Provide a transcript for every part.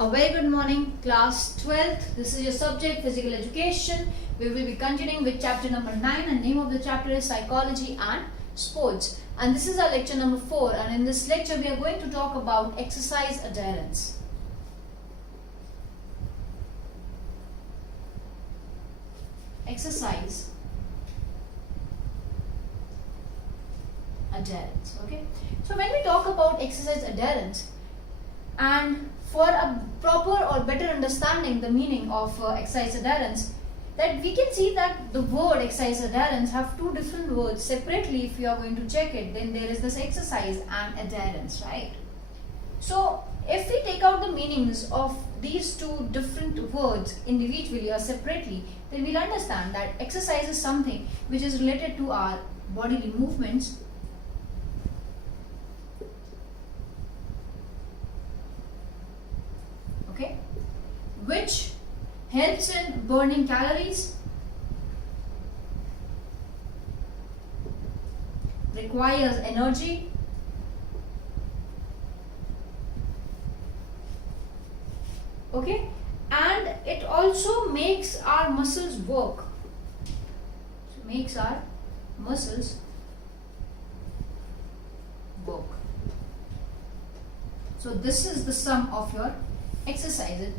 A very good morning, class 12th. This is your subject, physical education. We will be continuing with chapter number 9 and name of the chapter is psychology and sports. And this is our lecture number 4, and in this lecture we are going to talk about exercise adherence. Exercise adherence. Okay. So when we talk about exercise adherence, and for a proper or better understanding the meaning of exercise adherence, that we can see that the word exercise adherence have two different words separately. If you are going to check it, then there is this exercise and adherence, right? So if we take out the meanings of these two different words individually or separately, then we'll understand that exercise is something which is related to our bodily movements, okay, which helps in burning calories, requires energy, okay, and it also makes our muscles work. So makes our muscles work. So this is the sum of your exercise.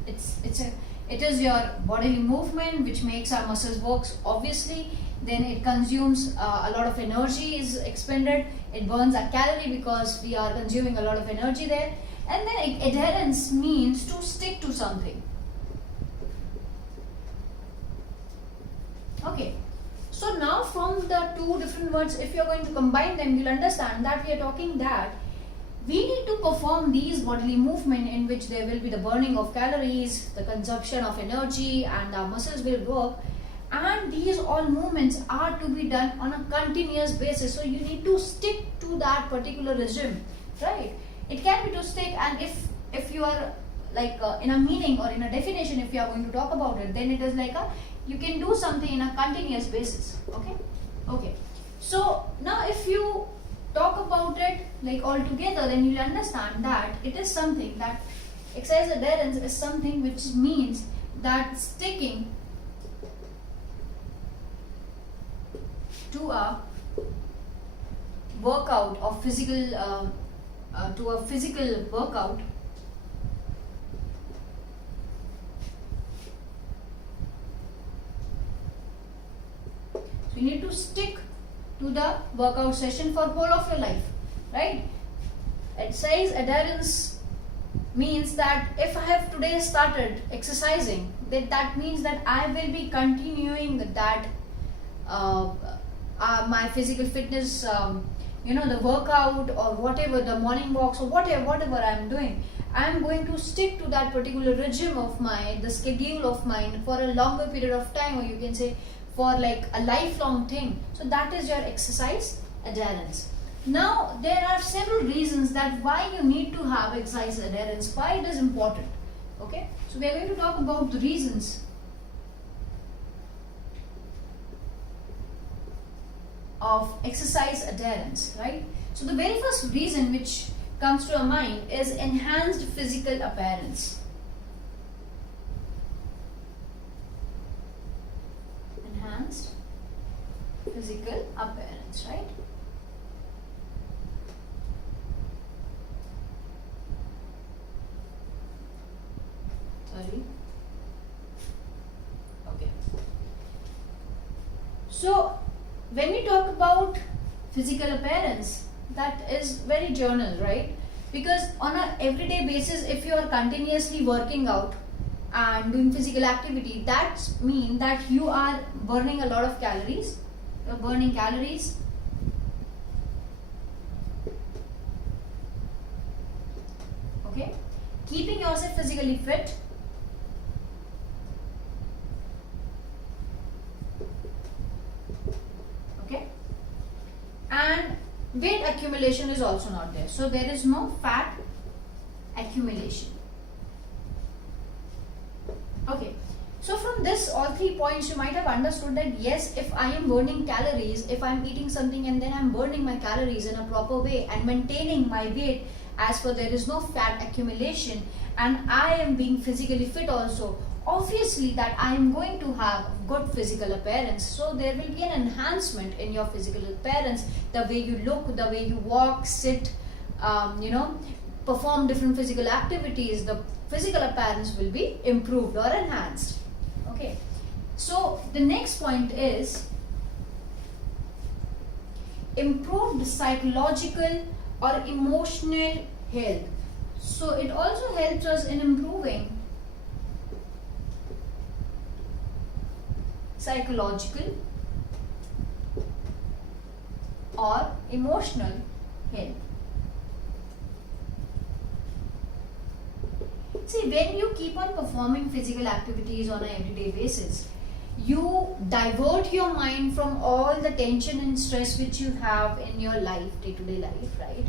It is your bodily movement which makes our muscles work, obviously. Then it consumes a lot of energy is expended. It burns a calorie because we are consuming a lot of energy there. And then adherence means to stick to something. Okay. So now from the two different words, if you are going to combine them, you'll understand that we are talking that we need to perform these bodily movement in which there will be the burning of calories, the consumption of energy, and our muscles will work. And these all movements are to be done on a continuous basis. So you need to stick to that particular regime, right? It can be to stick, and if you are like in a meaning or in a definition, if you are going to talk about it, then it is like you can do something in a continuous basis. Okay. So now if you talk about it like all together, then you'll understand that it is something that exercise adherence is something which means that sticking to a workout of physical to a physical workout so you need to stick to the workout session for whole of your life, right? Exercise adherence means that if I have today started exercising, then that means that I will be continuing that my physical fitness, the workout or whatever, the morning walks or whatever I am doing, I am going to stick to that particular regime of mine, the schedule of mine for a longer period of time, or you can say for like a lifelong thing. So that is your exercise adherence. Now there are several reasons that why you need to have exercise adherence, why it is important. Okay, so we are going to talk about the reasons of exercise adherence, right? So the very first reason which comes to our mind is enhanced physical appearance. Enhanced physical appearance, right? Sorry. Okay. So when we talk about physical appearance, that is very general, right? Because on an everyday basis, if you are continuously working out and doing physical activity, that means that you are burning a lot of calories. You are burning calories. Okay, keeping yourself physically fit. Okay, and weight accumulation is also not there. So there is no fat accumulation. Okay, so from this all 3 points you might have understood that yes, if I am burning calories, if I am eating something and then I am burning my calories in a proper way and maintaining my weight as per there is no fat accumulation and I am being physically fit also, obviously that I am going to have good physical appearance. So there will be an enhancement in your physical appearance, the way you look, the way you walk, sit, perform different physical activities. The physical appearance will be improved or enhanced. Okay, so the next point is improved psychological or emotional health. So it also helps us in improving psychological or emotional health. See, when you keep on performing physical activities on an everyday basis, you divert your mind from all the tension and stress which you have in your life, day-to-day life, right?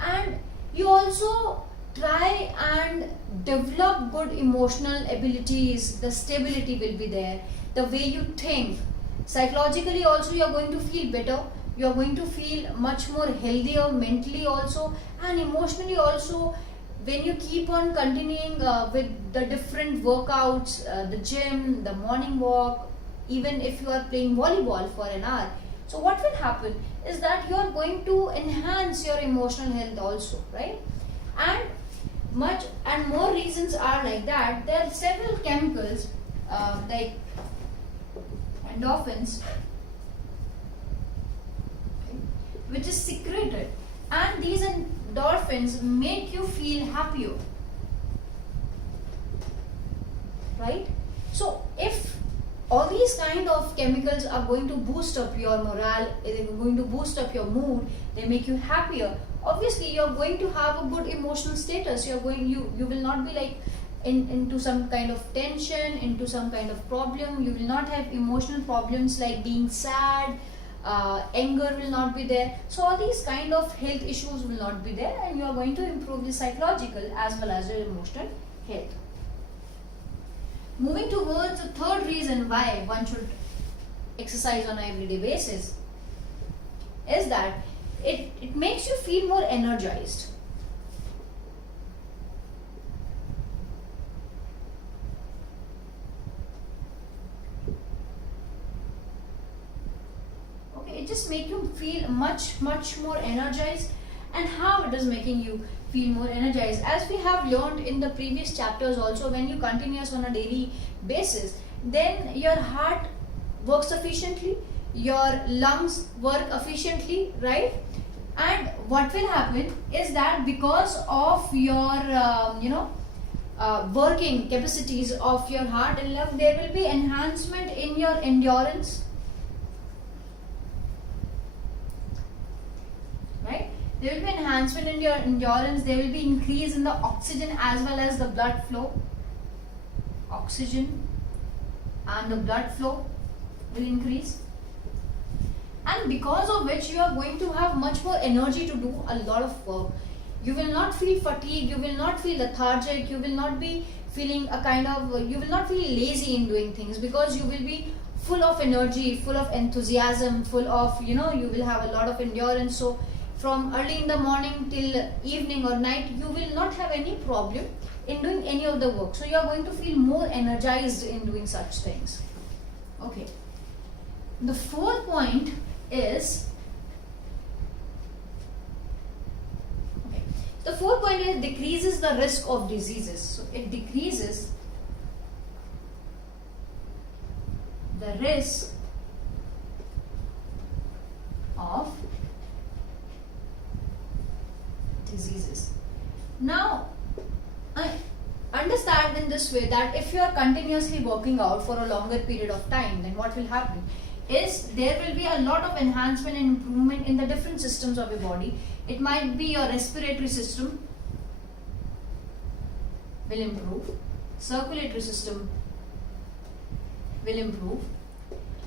And you also try and develop good emotional abilities. The stability will be there, the way you think. Psychologically also you are going to feel better, you are going to feel much more healthier mentally also, and emotionally also. When you keep on continuing with the different workouts, the gym, the morning walk, even if you are playing volleyball for an hour, so what will happen is that you are going to enhance your emotional health also, right? And much and more reasons are like that. There are several chemicals like endorphins, okay, which is secreted, and these endorphins make you feel happier, right? So if all these kind of chemicals are going to boost up your morale, they're going to boost up your mood, they make you happier, obviously you're going to have a good emotional status. You will not be like into some kind of tension, into some kind of problem. You will not have emotional problems like being sad, anger will not be there. So all these kind of health issues will not be there, and you are going to improve your psychological as well as your emotional health. Moving towards the third reason why one should exercise on an everyday basis is that it makes you feel more energized. Okay, it just makes you feel much more energized. And how it is making you feel more energized, as we have learned in the previous chapters also, when you continuous on a daily basis, then your heart works efficiently, your lungs work efficiently, right? And what will happen is that because of your working capacities of your heart and lung, there will be enhancement in your endurance, right? There will be enhancement in your endurance, there will be increase in the oxygen as well as the blood flow. Oxygen and the blood flow will increase, and because of which you are going to have much more energy to do a lot of work. You will not feel fatigue, you will not feel lethargic, you will not be feeling you will not feel lazy in doing things, because you will be full of energy, full of enthusiasm, full of, you will have a lot of endurance. So from early in the morning till evening or night, you will not have any problem in doing any of the work. So you are going to feel more energized in doing such things. Okay. The fourth point is, decreases the risk of diseases. So it decreases the risk of diseases. Now, I understand in this way that if you are continuously working out for a longer period of time, then what will happen is there will be a lot of enhancement and improvement in the different systems of your body. It might be your respiratory system will improve, circulatory system will improve,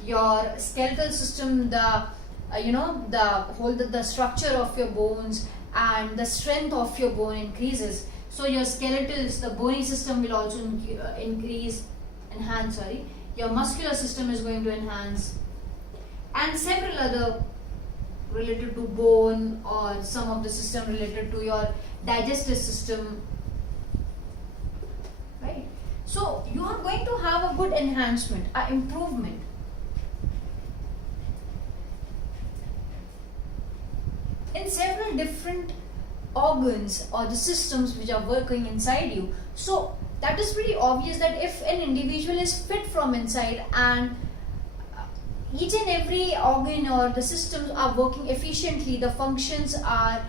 your skeletal system, the structure of your bones and the strength of your bone increases. So your skeletals, the bony system will also enhance. Your muscular system is going to enhance, and several other related to bone, or some of the system related to your digestive system good enhancement, a improvement. In several different organs or the systems which are working inside you. So that is pretty obvious that if an individual is fit from inside and each and every organ or the systems are working efficiently, the functions are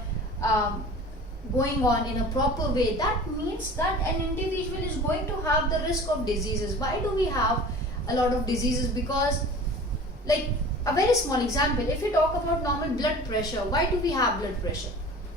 going on in a proper way, that means that an individual is going to have the risk of diseases. Why do we have a lot of diseases? Because, like, a very small example, if you talk about normal blood pressure, why do we have blood pressure?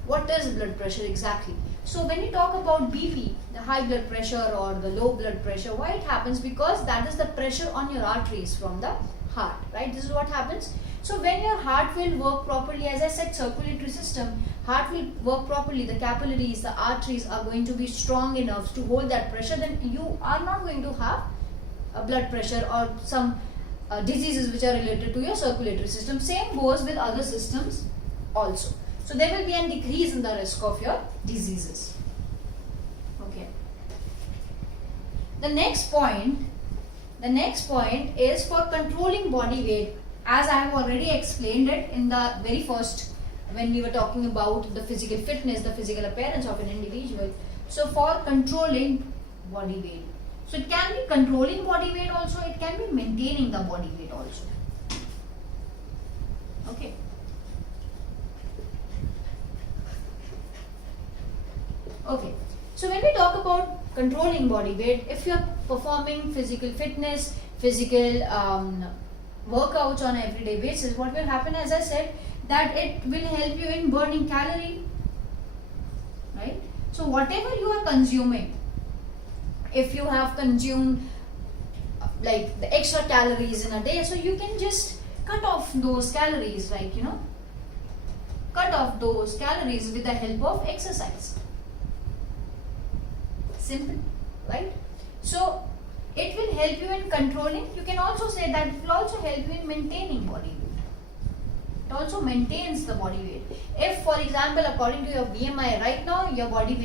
What is blood pressure exactly? So when we talk about BP, the high blood pressure or the low blood pressure, why it happens? Because that is the pressure on your arteries from the heart, right? This is what happens. So when your heart will work properly, as I said, circulatory system, heart will work properly, the capillaries, the arteries are going to be strong enough to hold that pressure, then you are not going to have a blood pressure or some diseases which are related to your circulatory system. Same goes with other systems also. So there will be a decrease in the risk of your diseases. Okay. The next point is for controlling body weight. As I have already explained it in the very first, when we were talking about the physical fitness, the physical appearance of an individual. So for controlling body weight. So it can be controlling body weight also, it can be maintaining the body weight also. Okay. Okay. So when we talk about controlling body weight, if you are performing physical fitness, physical workouts on an everyday basis, what will happen, as I said, that it will help you in burning calorie, right? So whatever you are consuming, if you have consumed like the extra calories in a day, so you can just cut off those calories, like, you know, cut off those calories with the help of exercise. Simple, right? So it will help you in controlling. You can also say that it will also help you in maintaining body weight. It also maintains the body weight. If, for example, according to your BMI right now, your body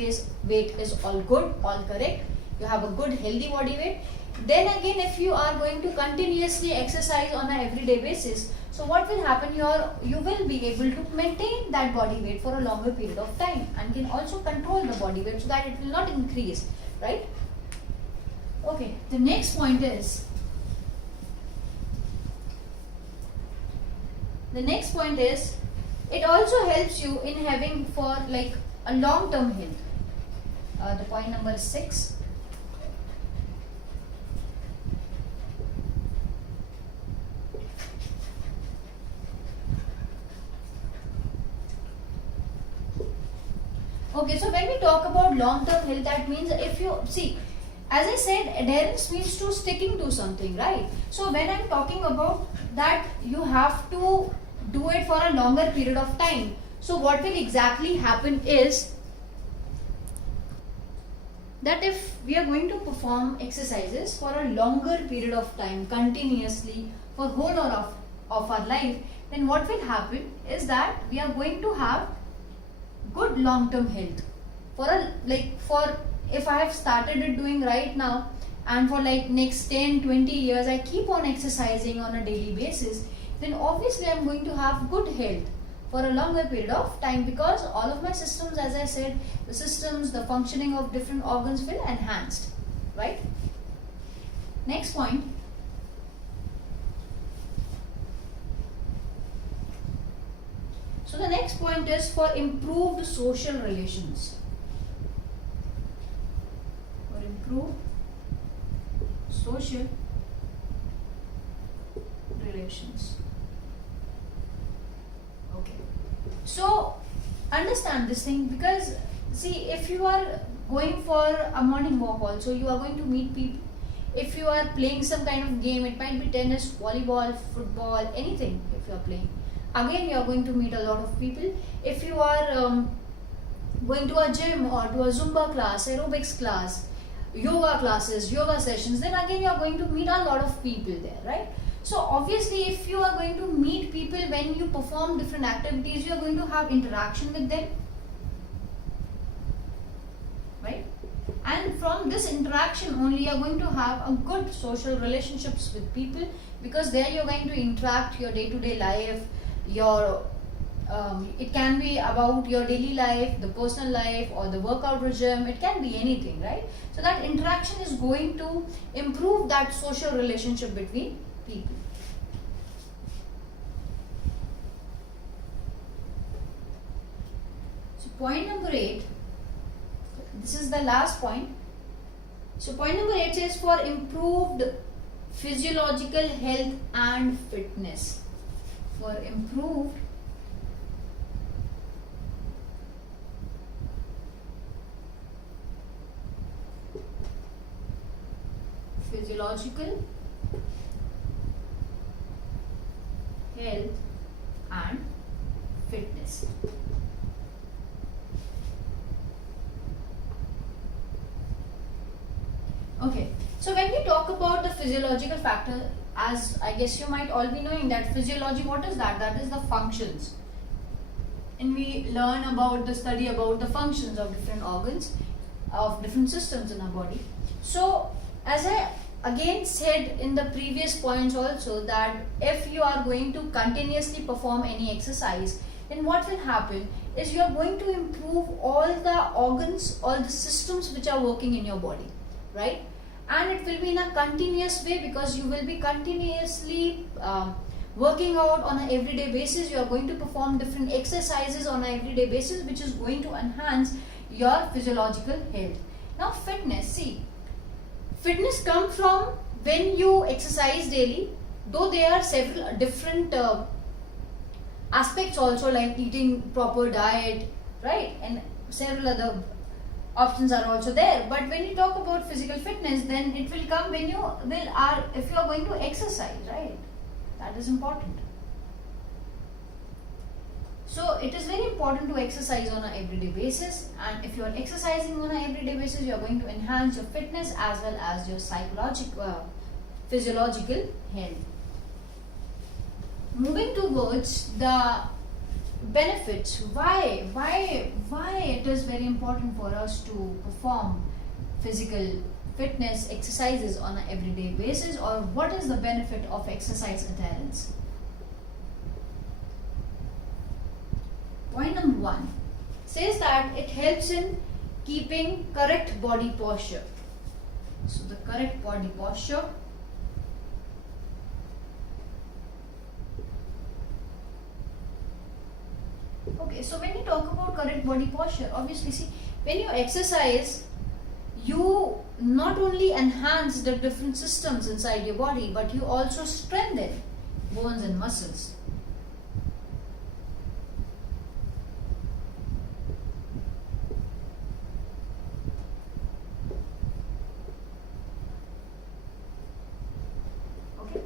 weight is all good, all correct, you have a good healthy body weight, then again, if you are going to continuously exercise on an everyday basis, so what will happen? You will be able to maintain that body weight for a longer period of time and can also control the body weight so that it will not increase, right? Okay, the next point is, it also helps you in having for like a long-term health. The point number 6. Okay, so when we talk about long-term health, that means if you see, as I said, adherence means to sticking to something, right? So when I'm talking about that, you have to do it for a longer period of time. So what will exactly happen is that if we are going to perform exercises for a longer period of time continuously for whole of our life, then what will happen is that we are going to have good long-term health. If I have started it doing right now and for like next 10-20 years I keep on exercising on a daily basis, then obviously I'm going to have good health for a longer period of time, because all of my systems, as I said, the systems, the functioning of different organs will enhanced, right? Next point. So the next point is for improved social relations. For improved social relations. Okay. So understand this thing, because see, if you are going for a morning walk also, you are going to meet people. If you are playing some kind of game, it might be tennis, volleyball, football, anything. If you are playing, again you are going to meet a lot of people. If you are going to a gym or to a Zumba class, aerobics class, yoga classes, yoga sessions, then again you are going to meet a lot of people there, right? So obviously if you are going to meet people when you perform different activities, you are going to have interaction with them, right? And and from this interaction only you are going to have a good social relationships with people, because there you're going to interact your day-to-day life, your it can be about your daily life, the personal life, or the workout regime. It can be anything, right? So that interaction is going to improve that social relationship between people. So point number 8, this is the last point. So point number 8 is for improved physiological health and fitness. For improved physiological health and fitness. Okay, so when we talk about the physiological factor, as I guess you might all be knowing that physiology, what is that? That is the functions. And we learn about the study about the functions of different organs, of different systems in our body. So as I again said in the previous points also, that if you are going to continuously perform any exercise, then what will happen is you are going to improve all the organs, all the systems which are working in your body, right? And it will be in a continuous way, because you will be continuously working out on an everyday basis. You are going to perform different exercises on an everyday basis, which is going to enhance your physiological health. Now fitness, see, fitness comes from when you exercise daily, though there are several different aspects also, like eating proper diet, right, and several other options are also there. But when you talk about physical fitness, then it will come when you if you are going to exercise, right? That is important. So it is very important to exercise on an everyday basis, and if you are exercising on an everyday basis, you are going to enhance your fitness as well as your psychological, physiological health. Moving towards the benefits, why it is very important for us to perform physical fitness exercises on an everyday basis, or what is the benefit of exercise adherence? Point number 1 says that it helps in keeping correct body posture. So the correct body posture, okay, so when you talk about correct body posture, obviously, see, when you exercise, you not only enhance the different systems inside your body, but you also strengthen bones and muscles. Okay.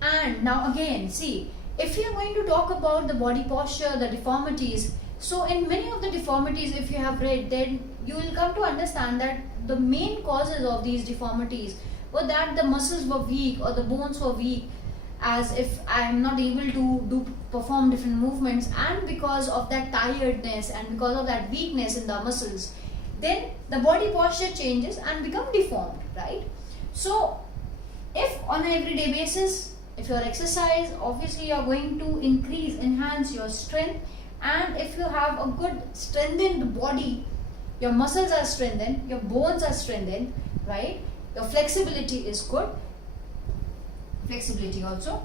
And now again, see, if you are going to talk about the body posture, the deformities, so in many of the deformities, if you have read, then you will come to understand that the main causes of these deformities were that the muscles were weak or the bones were weak, as if I am not able to perform different movements, and because of that tiredness and because of that weakness in the muscles, then the body posture changes and become deformed, right? So if on an everyday basis, if you are exercise, obviously you are going to enhance your strength, and if you have a good strengthened body, your muscles are strengthened, your bones are strengthened, right? Your flexibility is good, flexibility also.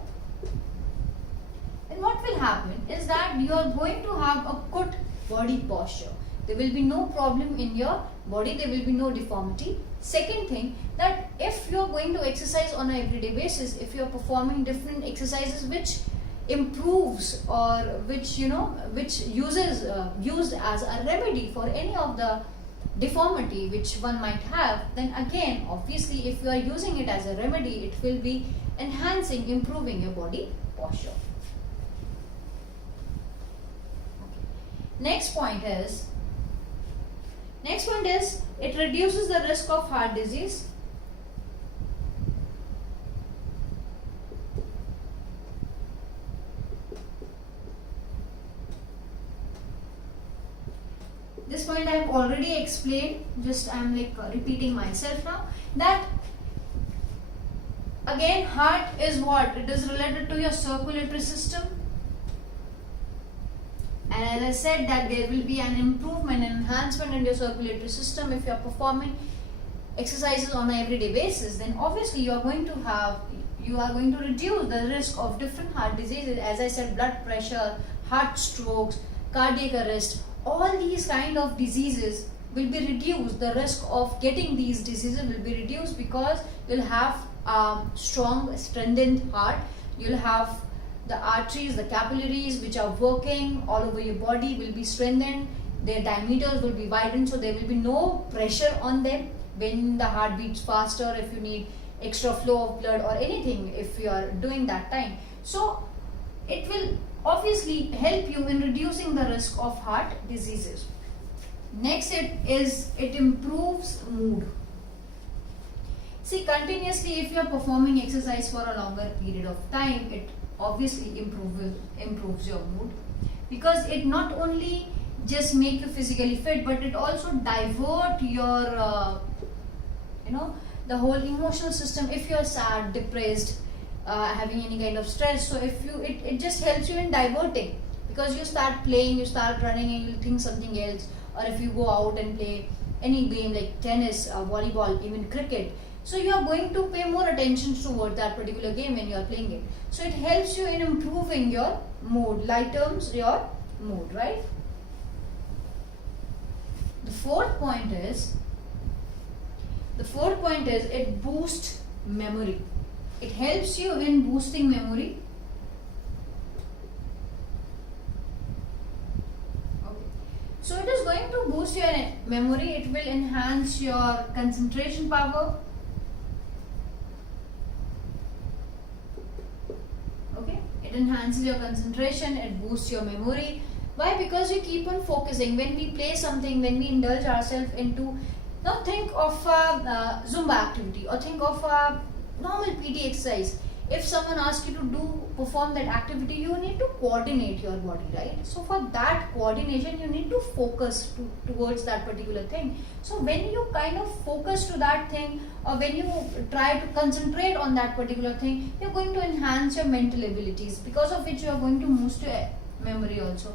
And what will happen is that you are going to have a good body posture. There will be no problem in your body, there will be no deformity. Second thing, that if you are going to exercise on an everyday basis, if you are performing different exercises which improves or which used as a remedy for any of the deformity which one might have, then again, obviously, if you are using it as a remedy, it will be enhancing, improving your body posture. Next point is it reduces the risk of heart disease. This point I have already already explained, just I am like repeating myself now, that again heart is what? It is related to your circulatory system. And as I said that there will be an improvement and enhancement in your circulatory system if you are performing exercises on an everyday basis. Then obviously you are going to reduce the risk of different heart diseases. As I said, blood pressure, heart strokes, cardiac arrest, all these kind of diseases will be reduced. The risk of getting these diseases will be reduced because you'll have a strong, strengthened heart. You'll have the arteries, the capillaries which are working all over your body will be strengthened. Their diameters will be widened, so there will be no pressure on them when the heart beats faster, if you need extra flow of blood or anything if you are doing that time. So it will obviously help you in reducing the risk of heart diseases. Next, it improves mood. See, continuously if you are performing exercise for a longer period of time, it obviously improves your mood, because it not only just make you physically fit, but it also divert your the whole emotional system. If you are sad, depressed, having any kind of stress, so if you it just helps you in diverting, because you start playing, you start running and you think something else. Or if you go out and play any game like tennis, volleyball, even cricket, so you are going to pay more attention toward that particular game when you are playing it. So it helps you in improving your mood, lightens your mood, right? The fourth point is it boosts memory. It helps you in boosting memory. Okay. So it is going to boost your memory. It will enhance your concentration power. Okay. It enhances your concentration. It boosts your memory. Why? Because you keep on focusing. When we play something, when we indulge ourselves into, now think of a Zumba activity or think of a normal PT exercise. If someone asks you to perform that activity, you need to coordinate your body, right? So for that coordination, you need to focus towards that particular thing. So when you kind of focus to that thing, or when you try to concentrate on that particular thing, you're going to enhance your mental abilities, because of which you are going to boost your memory also.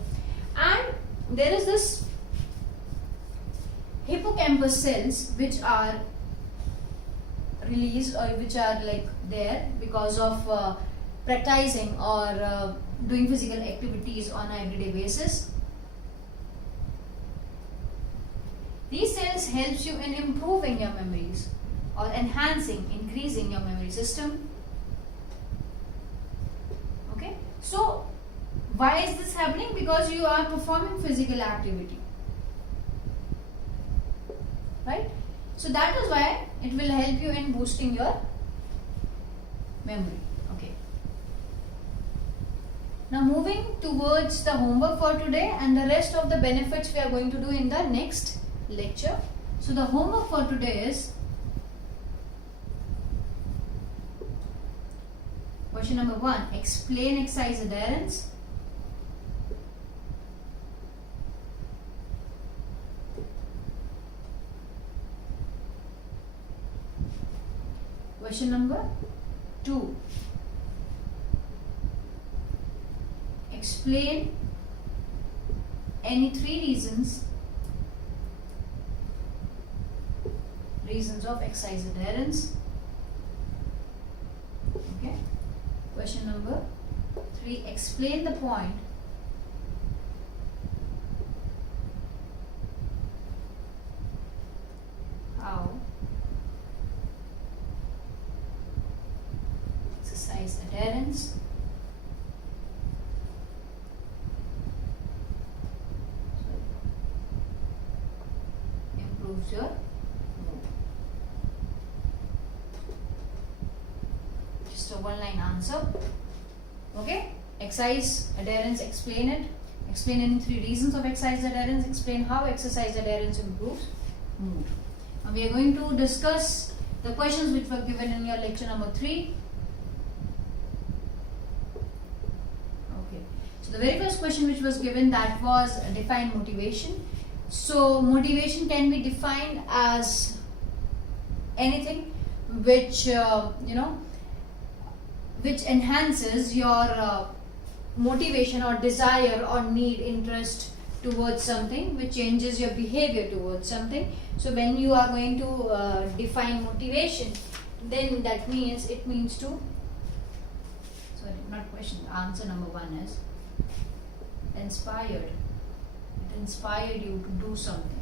And there is this hippocampus cells which are released, or which are like there because of practicing or doing physical activities on an everyday basis. These cells helps you in improving your memories or enhancing, increasing your memory system. Okay, so why is this happening? Because you are performing physical activity, right? So that is why it will help you in boosting your memory. Okay. Now moving towards the homework for today, and the rest of the benefits we are going to do in the next lecture. So the homework for today is question number 1. Explain exercise adherence. Question number 2. Explain any 3 reasons of exercise adherence. Okay. Question number 3. Explain the point how exercise adherence improves your mood. Just a one-line answer. Okay. Exercise adherence, explain it. Explain any 3 reasons of exercise adherence. Explain how exercise adherence improves mood. Now we are going to discuss the questions which were given in your lecture number 3. Okay. So the very first question which was given, that was define motivation. So motivation can be defined as anything which which enhances your motivation or desire or need, interest towards something, which changes your behavior towards something. So when you are going to define motivation, then that means it means to, sorry, not question, answer number 1 is inspired. It inspired you to do something.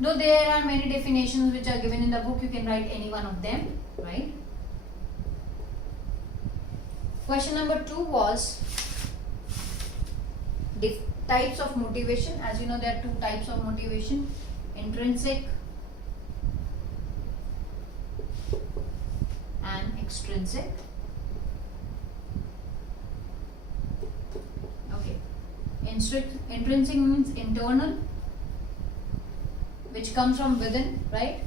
Though there are many definitions which are given in the book, you can write any one of them, right? Question number 2 was types of motivation. As you know, there are 2 types of motivation: intrinsic and extrinsic. Okay. Intrinsic means internal, which comes from within, right?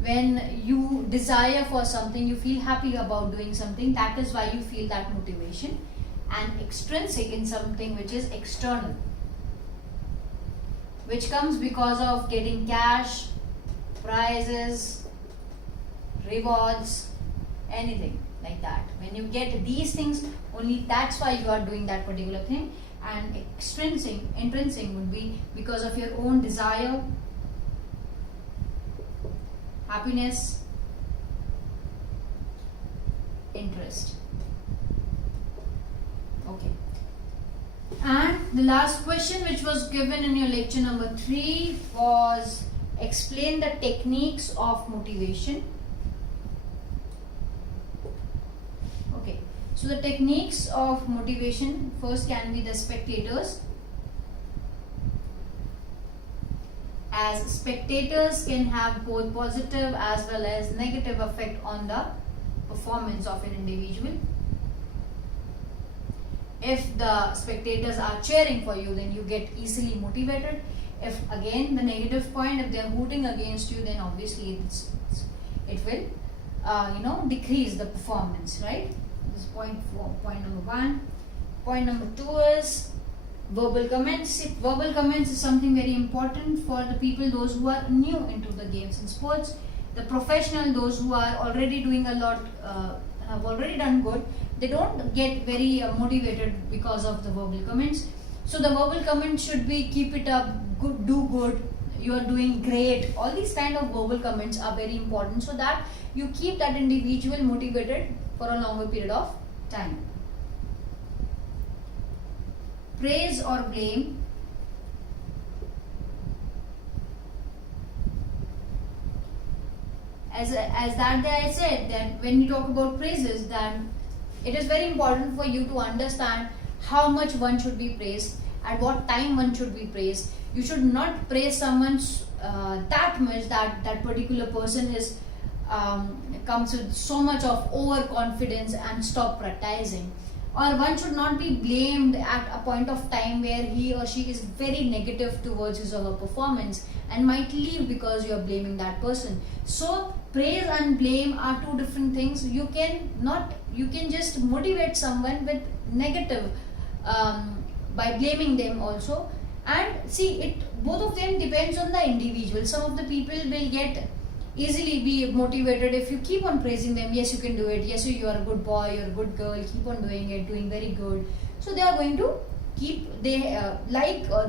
When you desire for something, you feel happy about doing something, that is why you feel that motivation. And extrinsic in something which is external, which comes because of getting cash, prizes, rewards, anything like that. When you get these things, only that's why you are doing that particular thing. And intrinsic would be because of your own desire, happiness, interest. Okay. And the last question which was given in your lecture number 3 was explain the techniques of motivation. Okay. So the techniques of motivation first can be the spectators. As spectators can have both positive as well as negative effect on the performance of an individual. If the spectators are cheering for you, then you get easily motivated. If again the negative point, if they are hooting against you, then obviously it will decrease the performance, right? This is point number 1. Point number 2 is verbal comments. Verbal comments is something very important for the people, those who are new into the games and sports. The professional, those who are already doing a lot, have already done good, they don't get very motivated because of the verbal comments. So the verbal comments should be keep it up, good, do good, you are doing great. All these kind of verbal comments are very important so that you keep that individual motivated for a longer period of time. Praise or blame. As that day I said that when you talk about praises, then it is very important for you to understand how much one should be praised, at what time one should be praised. You should not praise someone that much that that particular person is comes with so much of overconfidence and stop practicing. Or one should not be blamed at a point of time where he or she is very negative towards his or her performance and might leave because you are blaming that person. So praise and blame are 2 different things. You can just motivate someone with negative by blaming them also. And see, both of them depends on the individual. Some of the people will get easily be motivated if you keep on praising them. Yes, you can do it. Yes, you are a good boy, you're a good girl. Keep on doing it, doing very good. So they are going to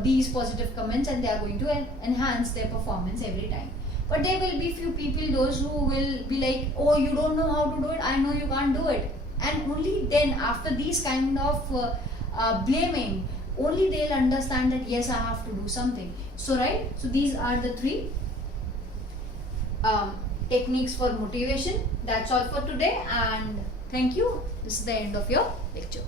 these positive comments, and they are going to enhance their performance every time. But there will be few people, those who will be like, oh, you don't know how to do it, I know you can't do it. And only then, after these kind of blaming, only they'll understand that yes, I have to do something. So right, so these are the 3 techniques for motivation. That's all for today, and thank you. This is the end of your lecture.